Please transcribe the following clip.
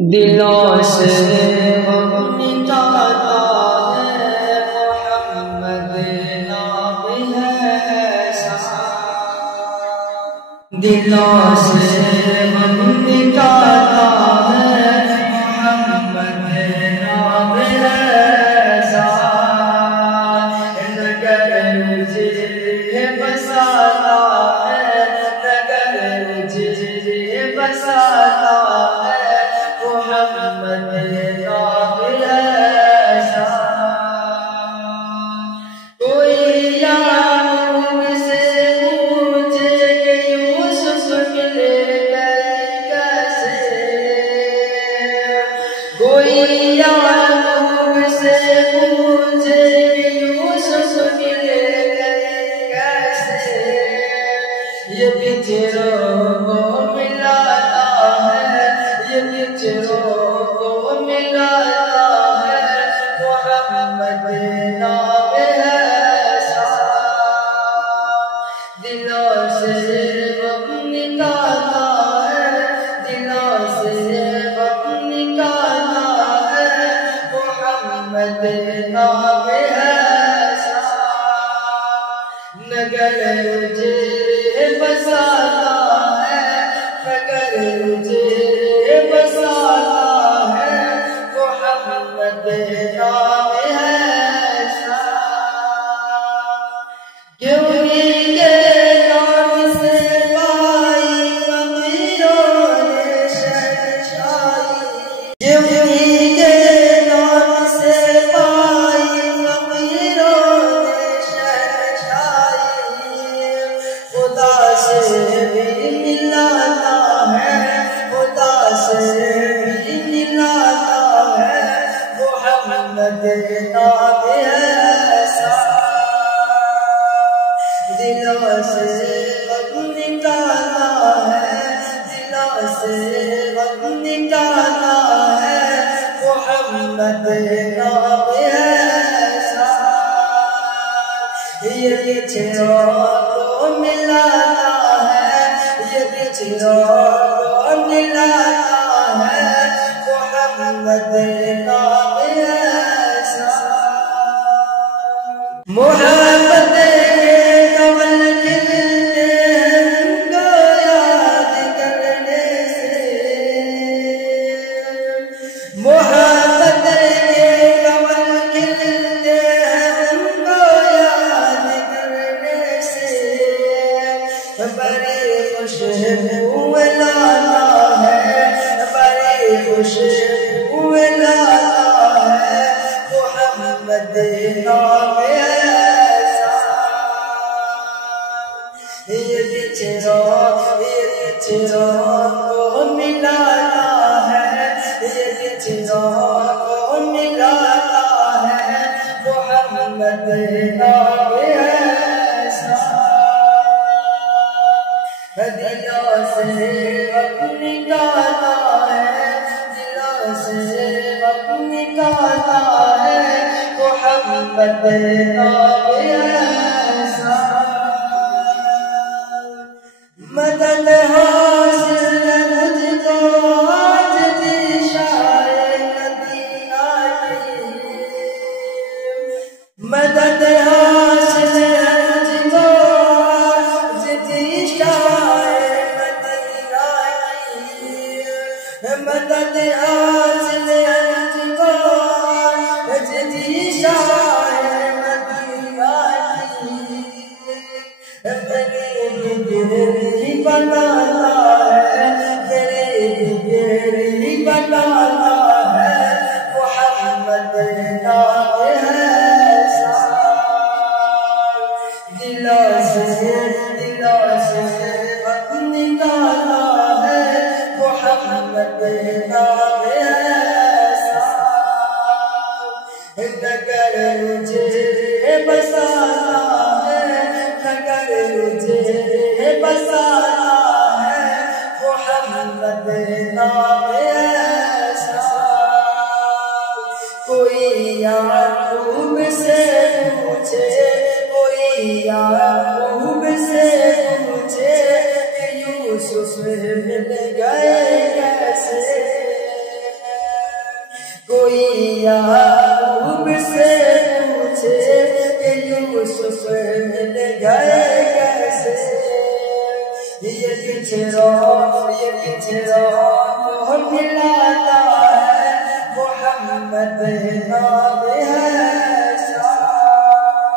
دلوں سے مٹاتا ہے محمد نام ہے ایسا، دلوں سے مٹاتا ہے محمد نام ہے ایسا، نگر مجھے بساتا ہے، نگر مجھے بساتا ہے محمد نام ایسا، کوئی یعقوب سے پوچھے کہ یوسف ملے گئے کیسے، کوئی یعقوب سے پوچھے کہ یوسف ملے گئے کیسے، یہ بچھڑوں کو ملاتا ہے، یہ بچھڑوں کو ملاتا ہے محمد نام ایسا، دلوں سے غم نکالتا ہے، دلوں سے غم نکالتا ہے محمد نام ایسا، نگر مجھے بساتا ہے، نگر مجھے بساتا ہے محمد نام ایسا، کیوں ہی کے نام سے پائی فقیروں نے شہنشاہی، کیوں ہی کے نام سے پائی فقیروں نے شہنشاہی، خدا سے بھی ملاتا ہے، خدا سے بھی ملاتا ہے محمد نام ایسا، دلوں سے غم نکالتا ہے، دلوں سے غم نکالتا ہے محمد نام ایسا، یہ بچھڑوں کو ملاتا ہے، یہ بچھڑوں کو ملاتا ہے محمد نام ایسا، محبت کے کمل کھلتے ہیں ان کو یاد کرنے سے، محبت کے کمل کھلتے ہیں ان کو یاد کرنے سے، بڑی خوشبو لاتا ہے، بڑی خوشبو لاتا ہے محمد نام ایسا، یہ بچھڑوں کو ملاتا ہے، یہ بچھڑوں کو ملاتا ہے محمد نام ایسا، دلوں سے غم نکالتا ہے، دلوں سے غم نکالتا ہے محمد نام ایسا، مدد حاصل ہے مجھ کو آج بھی شاہ مدینہ کی، مدد حاصل ہے مجھ کو آج بھی شاہ مدینہ کی، مدد حاصل ہے مجھ کو آج بھی شاہ مدینہ کی، میری گری بناتا ہے، میری گری بناتا ہے محمد نام ایسا، دلوں سے غم نکالتا ہے محمد نام ایسا، نگر مجھے بساتا ہے، نگر مجھے بساتا ہے محمد نام ایسا، کوئی یعقوب سے پوچھے، کوئی یعقوب سے پوچھے کہ یوسف مل گئے کیسے، کوئی یعقوب سے پوچھے کہ یوسف مل گئے کیسے یہ پیچھے رو تو ملا